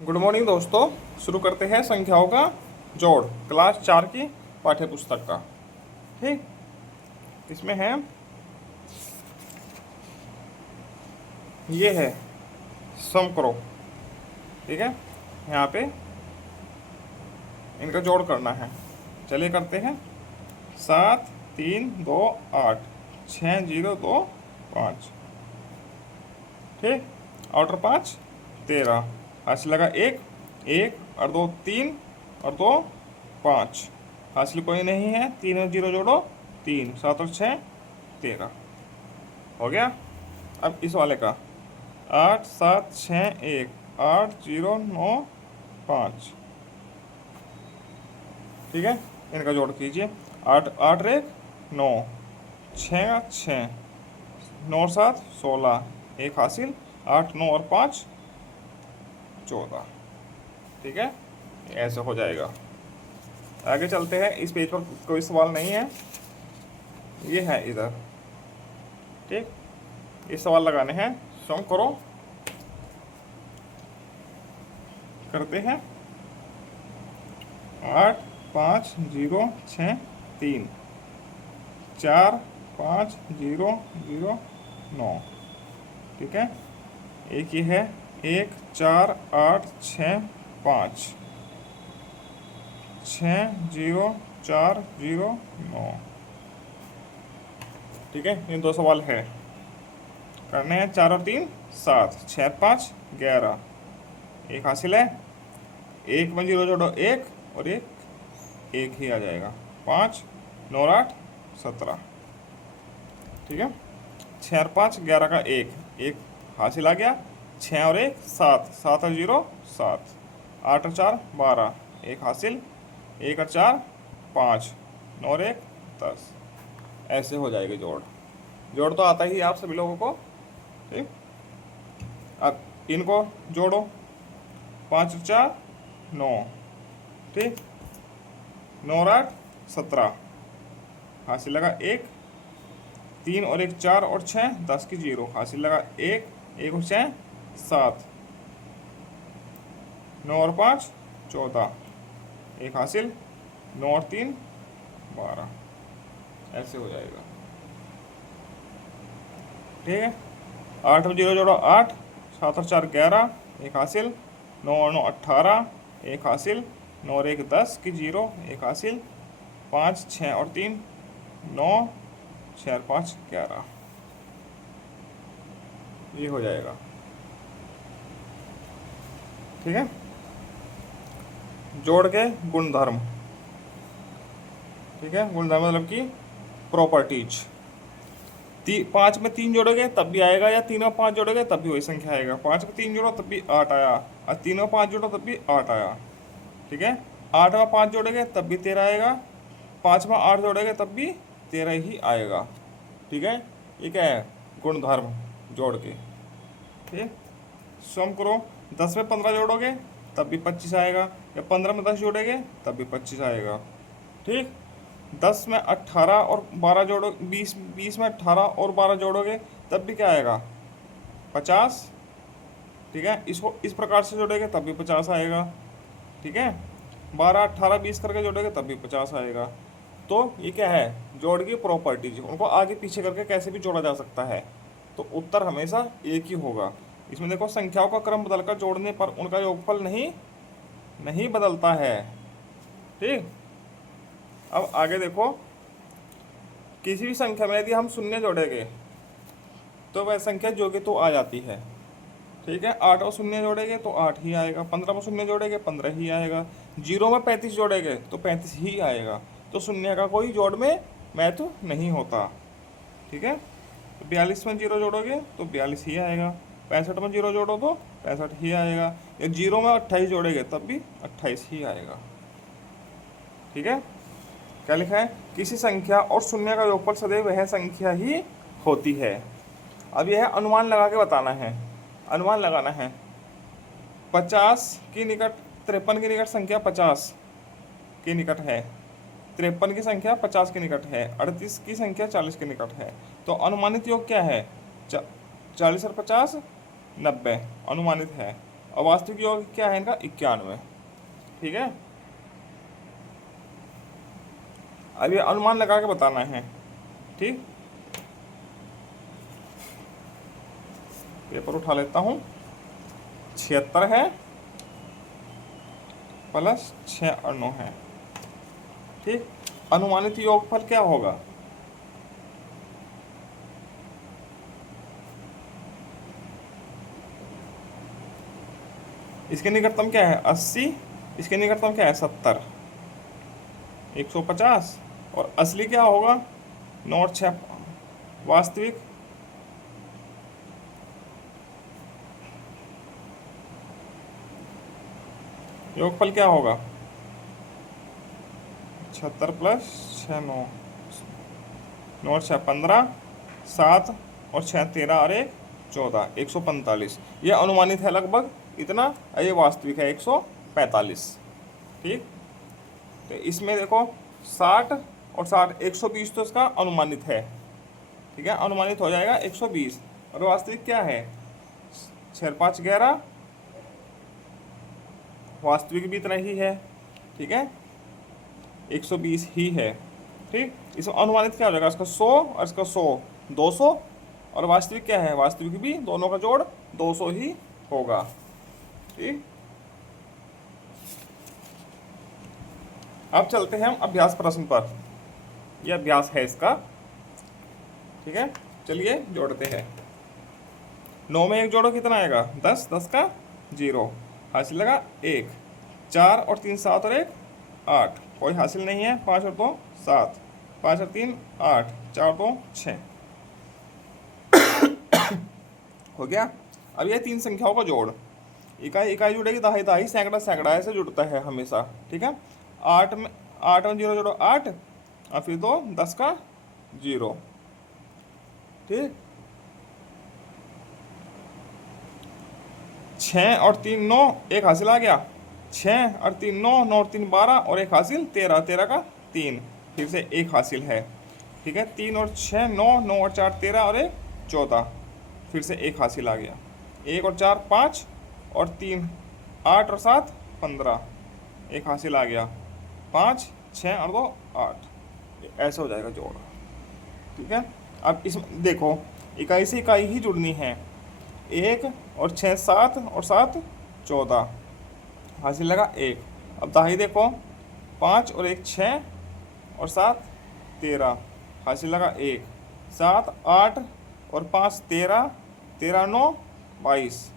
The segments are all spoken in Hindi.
गुड मॉर्निंग दोस्तों। शुरू करते हैं संख्याओं का जोड़, क्लास 4 की पाठ्य पुस्तक का। ठीक, इसमें है, ये है सम करो। ठीक है, यहाँ पे इनका जोड़ करना है। चलिए करते हैं। 7 3 2 8 6 0 2 5। ठीक, आउटर 5 13, हासिल लगा 1 1 और 2 3 और 2 5। हासिल कोई नहीं है, 3 और 0 जोड़ो 3, 7 और 6 13 हो गया। अब इस वाले का 8 7 6 1 8 0 9 5। ठीक है, इनका जोड़ कीजिए। 8 8 1 9, 6 6 9 7 16, एक हासिल, 8 9 और 5 14। ठीक है, ऐसे हो जाएगा। आगे चलते हैं। इस पेज पर कोई सवाल नहीं है, ये है इधर। ठीक, ये सवाल लगाने हैं। सम करो, करते हैं। 8 5 0 6 3 4 5 0 0 9। ठीक है, एक ये है 1 4 8 6 5 6 0 4 0 9। ठीक है, ये दो सवाल है करने हैं। 4 और 3 7, 6 5 11, एक हासिल है। 1 में 0 जोड़ो 1 और 1 ही आ जाएगा। 5 9 और 8 17। ठीक है, 6 और 5 11 का 1 हासिल आ गया। 6 और 1 7, 7 और 0 7, 8 और 4 12, एक हासिल। 1 और 4 5, 9 और 1 10। ऐसे हो जाएगा जोड़। जोड़ तो आता ही आप सभी लोगों को। ठीक, अब इनको जोड़ो। 5 और 4 9। ठीक, 9 और 8 17, हासिल लगा 1। 3 और 1 4 और 6 10 की 0, हासिल लगा 1 1 और 6 7। 9 और 5 14, एक हासिल। 9 और 3 12। ऐसे हो जाएगा। ठीक है, 8 और 0 जोड़ो 8, 7 और 4 11, एक हासिल। 9 और 9 18, एक हासिल। 9 और 1 10 की 0, एक हासिल। 5 6 और 3 9, 6 और 5 11। ये हो जाएगा। ठीक है, जोड़ के गुणधर्म। ठीक है, गुणधर्म मतलब कि प्रॉपर्टीज। 5 में 3 जोड़ोगे तब भी आएगा, या 3 में 5 जोड़ोगे तब भी वही संख्या आएगा। 5 में 3 जोड़ो तब भी 8 आया, और 3 में 5 जोड़ो तब भी 8 आया। ठीक है, 8 में 5 जोड़ेंगे तब भी 13 आएगा। 5 में 8 जोड़ेंगे तब भी 13 ही आएगा। ठीक है, ये क्या है? गुणधर्म जोड़ के। ठीक, सम करो। 10 में 15 जोड़ोगे तब भी 25 आएगा, या 15 में 10 जोड़ेंगे तब भी 25 आएगा। ठीक, 10 में 18 और 12 जोड़ो, 20 में 18 और 12 जोड़ोगे तब भी क्या आएगा? 50। ठीक है, इसको इस प्रकार से जोड़ेंगे तब भी 50 आएगा। ठीक है, 12 18 20 करके जोड़ेंगे तब भी 50 आएगा। तो ये क्या है? जोड़ की प्रॉपर्टीज। उनको आगे पीछे करके कैसे भी जोड़ा जा सकता है, तो उत्तर हमेशा एक ही होगा। इसमें देखो, संख्याओं का क्रम बदलकर जोड़ने पर उनका योगफल नहीं बदलता है। ठीक, अब आगे देखो, किसी भी संख्या में यदि हम शून्य जोड़ेंगे तो वह संख्या जो कि तो आ जाती है। ठीक है, 8 और शून्य जोड़ेंगे तो 8 ही आएगा। 15 में शून्य जोड़ेंगे 15 ही आएगा। 0 में 35 जोड़ेंगे तो 35 ही आएगा। तो शून्य का कोई जोड़ में महत्व नहीं होता। ठीक है, तो 42 में 0 जोड़ोगे तो 42 ही आएगा। 65 में 0 जोड़ो तो 65 ही आएगा। या 0 में 28 जोड़ेंगे तब भी 28 ही आएगा। ठीक है, क्या लिखा है? किसी संख्या और शून्य का योगफल सदैव वह संख्या ही होती है। अब यह अनुमान लगा के बताना है। अनुमान लगाना है। 50 की निकट 53 की निकट संख्या 50 के निकट है। 53 की संख्या 50 के निकट है। 38 की संख्या 40 के निकट है। तो अनुमानित योग क्या है? 40 और 50 90 अनुमानित है। और वास्तविक योग क्या है इनका 91। ठीक है, अब ये अनुमान लगा के बताना है। ठीक, पेपर उठा लेता हूँ। 76 है प्लस 6 और 9 है। ठीक, अनुमानित योगफल क्या होगा? इसके निकटतम क्या है 80, इसके निकटतम क्या है 70, 150। और असली क्या होगा 9 और 6। वास्तविक योगफल क्या होगा 76 प्लस 6 9, 9 और 6 15, 7 और 6 13 और 1 14, 145। ये अनुमानित है लगभग इतना, और ये वास्तविक है 145। ठीक, तो इसमें देखो 60 और 60 120 तो इसका अनुमानित है। ठीक है, अनुमानित हो जाएगा 120। और वास्तविक क्या है 6 5 11, वास्तविक भी इतना ही है। ठीक है, 120 ही है। ठीक, इसमें अनुमानित क्या हो जाएगा इसका 100 और इसका 100 200। और वास्तविक क्या है, वास्तविक भी दोनों का जोड़ 200 ही होगा। ठीक, अब चलते हैं हम अभ्यास प्रश्न पर। यह अभ्यास है इसका। ठीक है, चलिए जोड़ते हैं। 9 में 1 जोड़ो कितना आएगा 10, 10 का 0 हासिल लगा 1, 4 और 3 7 और 1 8, कोई हासिल नहीं है। 5 और 2 7, 5 और 3 8, 4 2 6 हो गया। अब ये 3 संख्याओं का जोड़, इकाई इकाई जुड़ेगी, दहाई दहाई, सैकड़ा सैकड़ा ऐसे जुड़ता है हमेशा। ठीक है, 8 में 0 जोड़ो 8 और फिर 2 10 का 0। ठीक, 6 और 3 9, एक हासिल आ गया। 6 और 3 9, 9 और 3 12 और एक हासिल 13, 13 का 3, फिर से एक हासिल है। ठीक है, 3 और 6 9, 9 और 4 13 और 1 14, फिर से एक हासिल आ गया। 1 और 4 5 और 3 8 और 7 15, एक हासिल आ गया। 5 6 और 2 8, ऐसा हो जाएगा जोड़। ठीक है, अब इसमें देखो इकाई से इकाई ही जुड़नी है। 1 और 6 7 और 7 14, हासिल लगा 1। अब दाही देखो 5 और 1 6 और 7 13, हासिल लगा 1। 7 8 और 5 13, 13 9 22,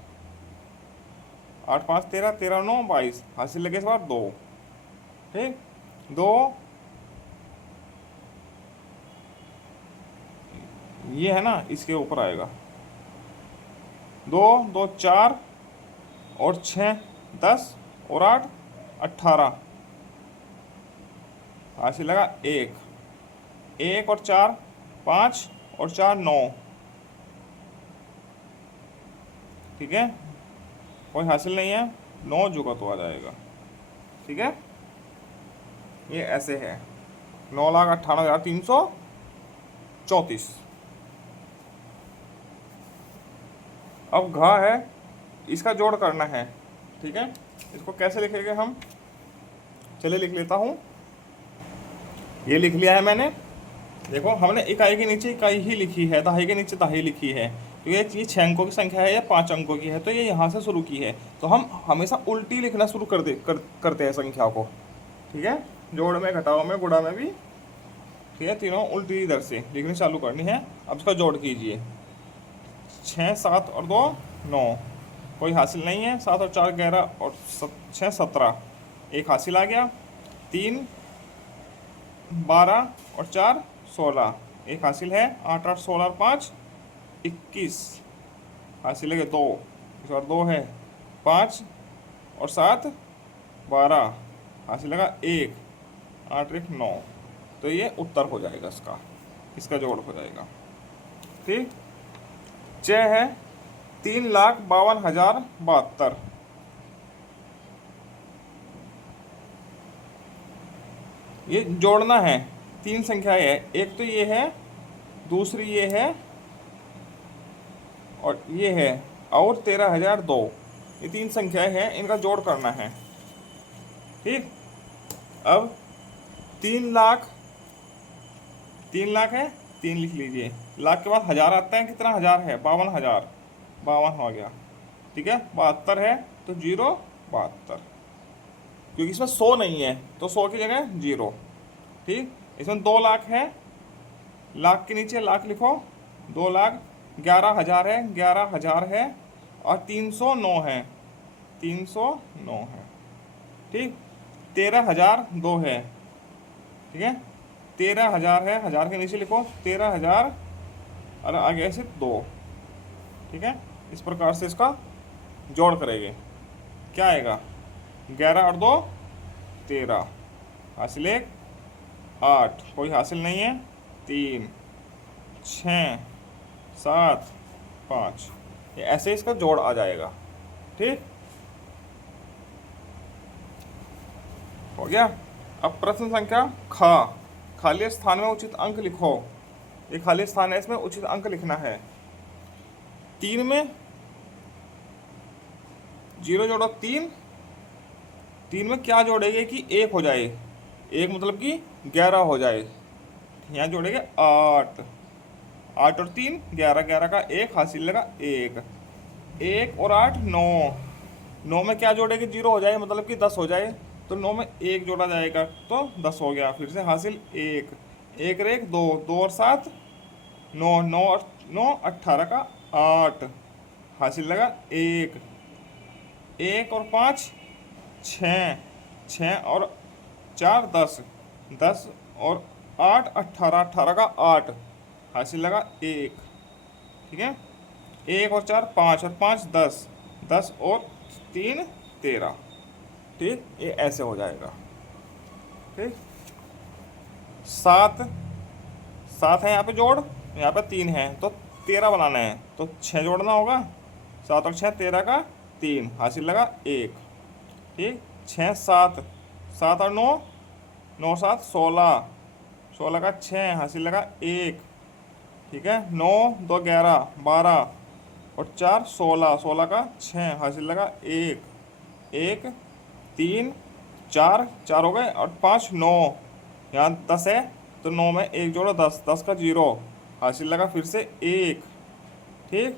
8 5 13, 13 9 22, हासिल लगे इस बार 2। ठीक, 2 ये है ना, इसके ऊपर आएगा। 2 2 4 और 6 10 और 8 18, हासिल लगा 1। 1 और 4 5 और 4 9। ठीक है, कोई हासिल नहीं है, 9 जुगा तो आ जाएगा। ठीक है, ये ऐसे है 9,18,334। अब घ है, इसका जोड़ करना है। ठीक है, इसको कैसे लिखेंगे हम, चलिए लिख लेता हूँ। ये लिख लिया है मैंने। देखो हमने इकाई के नीचे इकाई ही लिखी है, दहाई के नीचे दहाई लिखी है। तो ये चीज़ 6 अंकों की संख्या है या 5 अंकों की है, तो ये यहाँ से शुरू की है। तो हम हमेशा उल्टी लिखना शुरू करते हैं संख्या को। ठीक है, जोड़ में घटाओ में गुणा में भी। ठीक है, तीनों उल्टी इधर से लिखनी चालू करनी है। अब इसका जोड़ कीजिए। 6 7 और 2 9, कोई हासिल नहीं है। 7 और 4 11 और 6 17, एक हासिल आ गया। 3 12 और 4 16, एक हासिल है। 8 8 16 और 5 21, हासिल है 2, इस बार 2 है। 5 और 7 12, हासिल लगा 1, 8 1 9। तो ये उत्तर हो जाएगा इसका, इसका जोड़ हो जाएगा। ठीक, च है 3,52,072। ये जोड़ना है, 3 संख्याएं है, एक तो ये है, दूसरी ये है और ये है, और 13,002। ये 3 संख्याएं हैं, इनका जोड़ करना है। ठीक, अब 3 लाख, 3 लाख है, 3 लिख लीजिए, लाख के बाद 1000 आता है, कितना 1000 है, 52,000, 52 हो गया। ठीक है, 72 है तो 0 72, क्योंकि इसमें 100 नहीं है तो 100 की जगह 0। ठीक, इसमें 2 लाख है, लाख के नीचे लाख लिखो, 2 लाख, 11,000 है, 11,000 है, और 309 है, 309 है। ठीक, 13,002 है। ठीक है, 13,000 है, 1000 के नीचे लिखो 13,000 और आगे से 2। ठीक है, इस प्रकार से इसका जोड़ करेंगे, क्या आएगा, 11 और 2 13, हासिल 1 8, कोई हासिल नहीं है, 3 6 7 5, ये ऐसे इसका जोड़ आ जाएगा। ठीक, हो गया। अब प्रश्न संख्या ख, खाली स्थान में उचित अंक लिखो। ये खाली स्थान है, इसमें उचित अंक लिखना है। 3 में 0 जोड़ो 3, 3 में क्या जोड़ेंगे कि 1 हो जाए, 1 मतलब कि 11 हो जाए, यहाँ जोड़ेंगे 8, 8 और 3 11, 11 का 1 हासिल लगा 1, 1 और 8 9, 9 में क्या जोड़ेंगे 0 हो जाए मतलब कि 10 हो जाए, तो 9 में 1 जोड़ा जाएगा तो 10 हो गया, फिर से हासिल 1, 1 और 1 2, 2 और 7 9, 9 और 9 18 का 8, हासिल लगा 1, 1 और 5 6, 6 और 4 10, 10 और 8 18, 18 का 8, हासिल लगा 1। ठीक है, 1 और 4 5 और 5 10, 10 और 3 13। ठीक, ये ऐसे हो जाएगा। ठीक, 7, 7 है यहाँ पे जोड़, यहाँ पे 3 है तो 13 बनाना है, तो 6 जोड़ना होगा, 7 और 6 13 का 3, हासिल लगा 1। ठीक, 6 7, 7 और 9 9 7 16, 16 का 6, हासिल लगा 1। ठीक है, 9 2 11 12 और 4 16, 16 का 6, हासिल लगा 1, 1 3 4, 4 हो गए और 5 9, यहाँ 10 है तो 9 में 1 जोड़ो 10, 10 का 0, हासिल लगा फिर से 1। ठीक,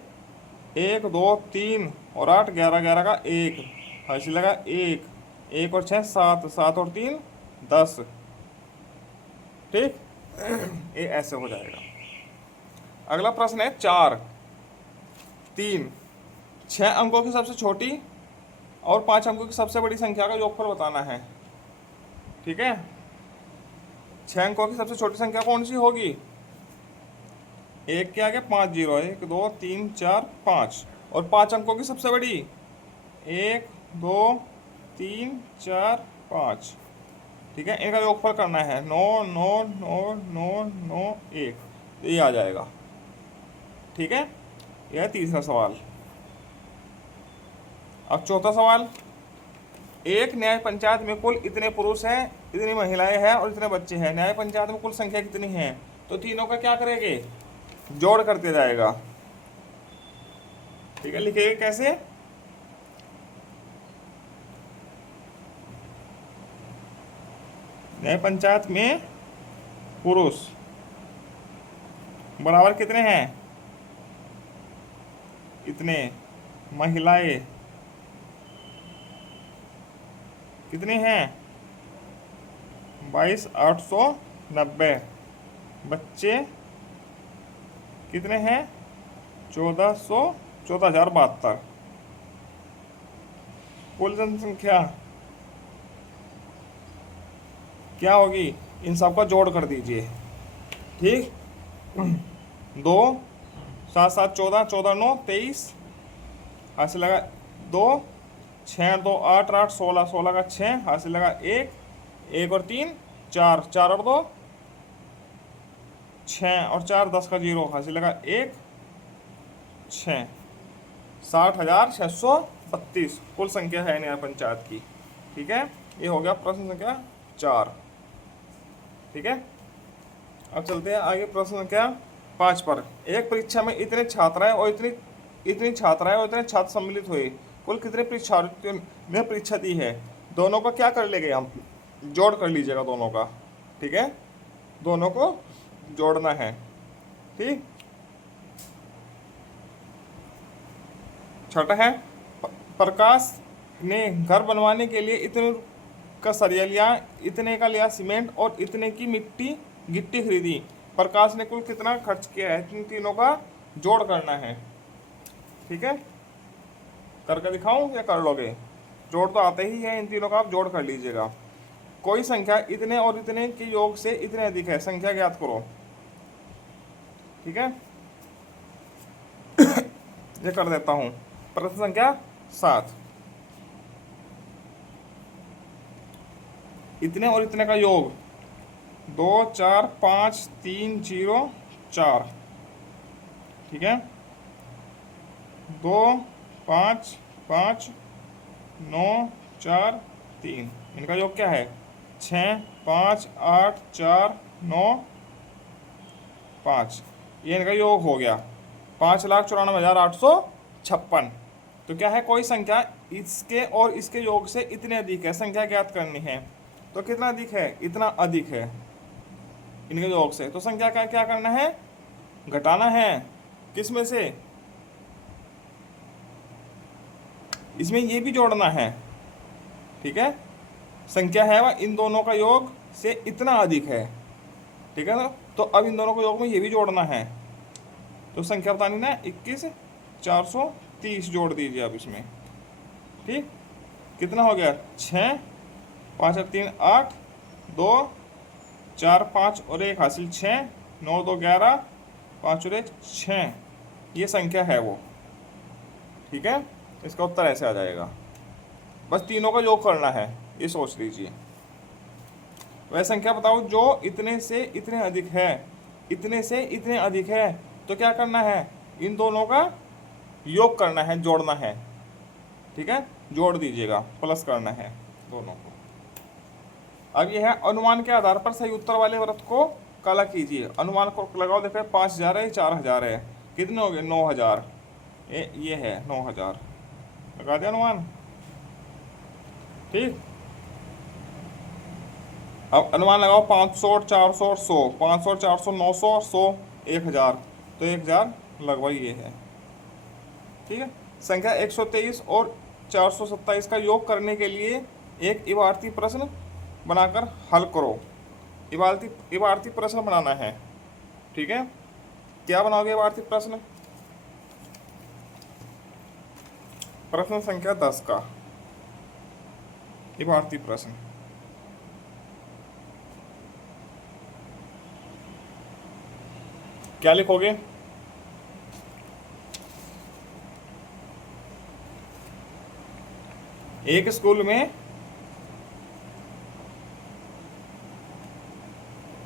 1 2 3 और 8 11, 11 का 1, हासिल लगा 1, 1 और 6 7, 7 और 3 10। ठीक, ये ऐसे हो जाएगा। अगला प्रश्न है 4 3, 6 अंकों की सबसे छोटी और 5 अंकों की सबसे बड़ी संख्या का योगफल बताना है। ठीक है, 6 अंकों की सबसे छोटी संख्या कौन सी होगी, 1 के आगे 5 0, 1 2 3 4 5, और 5 अंकों की सबसे बड़ी 1 2 3 4 5। ठीक है, इनका योगफल करना है, 9 9 9 9 9 1, तो ये आ जाएगा। ठीक है, यह है तीसरा सवाल। अब चौथा सवाल, एक न्याय पंचायत में कुल इतने पुरुष हैं, इतनी महिलाएं हैं और इतने बच्चे हैं। न्याय पंचायत में कुल संख्या कितनी है, तो तीनों का क्या करेंगे, जोड़ करते जाएगा। ठीक है, लिखेंगे कैसे, न्याय पंचायत में पुरुष बराबर कितने हैं, इतने, महिलाएं कितनी हैं, 22,890, बच्चे कितने हैं, 14,072, कुल जनसंख्या क्या होगी, इन सबका जोड़ कर दीजिए। ठीक, 2 7 7 14, 14 9 23, हासिल लगा 2, 6 2 8 8 16, 16 का 6, हासिल लगा 1, 1 और 3 4, 4 और 2 6 और 4 10 का 0, हासिल लगा 1 6, 60,632 कुल संख्या है न्याय पंचायत की। ठीक है, ये हो गया प्रश्न संख्या 4। ठीक है, अब चलते हैं आगे प्रश्न संख्या 5 पर। एक परीक्षा में इतने छात्राएं और इतनी छात्राएं और इतने छात्र सम्मिलित हुए कुल कितने परीक्षार्थियों ने परीक्षा दी है, दोनों का क्या कर लेंगे हम, जोड़ कर लीजिएगा दोनों का, ठीक है, दोनों को जोड़ना है, ठीक। छठा है, प्रकाश ने घर बनवाने के लिए इतने का सरिया लिया, इतने का लिया सीमेंट और इतने की गिट्टी खरीदी। प्रकाश ने कुल कितना खर्च किया है, इन तीनों का जोड़ करना है, ठीक है। करके दिखाऊं या कर लोगे, जोड़ तो आते ही है, इन तीनों का आप जोड़ कर लीजिएगा। कोई संख्या इतने और इतने के योग से इतने अधिक है, संख्या ज्ञात करो, ठीक है। ये कर देता हूं, प्रश्न संख्या 7, इतने और इतने का योग 2 4 5 3 0 4, ठीक है। 2 5 5 9 4 3, इनका योग क्या है 6 5 8 4 9 5, ये इनका योग हो गया 5,94,856। तो क्या है, कोई संख्या इसके और इसके योग से इतने अधिक है, संख्या ज्ञात करनी है। तो कितना अधिक है, इतना अधिक है इनके योग से, तो संख्या का क्या करना है, घटाना है। किस में से, इसमें ये भी जोड़ना है, ठीक है। संख्या है वह इन दोनों का योग से इतना अधिक है, ठीक है ना। तो अब इन दोनों के योग में ये भी जोड़ना है, तो संख्या बतानी ना 21 430 जोड़ दीजिए आप इसमें, ठीक। कितना हो गया 6 5 3 8 2 4 5 और 1 हासिल 6 9 2 11 5 और 1 6, ये संख्या है वो, ठीक है। इसका उत्तर ऐसे आ जाएगा, बस तीनों का योग करना है, ये सोच लीजिए। वह संख्या बताओ जो इतने से इतने अधिक है, इतने से इतने अधिक है, तो क्या करना है, इन दोनों का योग करना है, जोड़ना है, ठीक है। जोड़ दीजिएगा, प्लस करना है दोनों को। अब यह है, अनुमान के आधार पर सही उत्तर वाले व्रत को काला कीजिए। अनुमान को लगाओ, देखो 5,000 है 4,000 है, कितने हो गए 9,000, ये है 9,000, लगा दिया अनुमान, ठीक। अब अनुमान लगाओ 500 और 400 और 100, 500 और 400 900 और 100 1,000, तो 1,000 लगभग ये है, ठीक है। संख्या 123 और 427 का योग करने के लिए एक इबारती प्रश्न बनाकर हल करो। इबारती प्रश्न बनाना है, ठीक है। क्या बनाओगे इबारती प्रश्न, प्रश्न संख्या 10 का इबारती प्रश्न, क्या लिखोगे, एक स्कूल में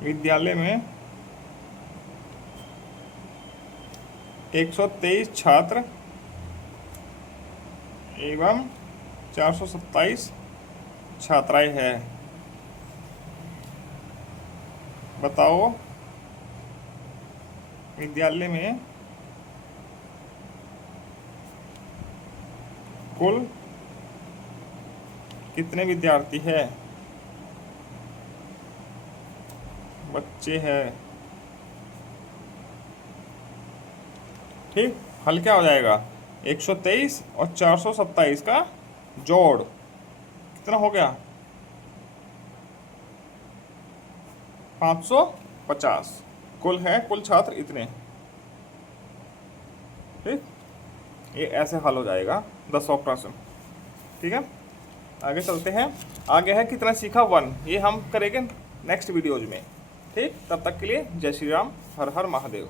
विद्यालय में 123 छात्र एवं 427 छात्राएं हैं। बताओ विद्यालय में कुल कितने विद्यार्थी है, बच्चे हैं, ठीक। हल क्या हो जाएगा, 123 और 427 का जोड़ कितना हो गया 550, कुल है, कुल छात्र इतने, ठीक। ये ऐसे हल हो जाएगा 10वां प्रश्न, ठीक है। आगे चलते हैं, आगे है कितना सीखा 1, ये हम करेंगे नेक्स्ट वीडियोज में, ठीक। तब तक के लिए जय श्री राम, हर हर महादेव।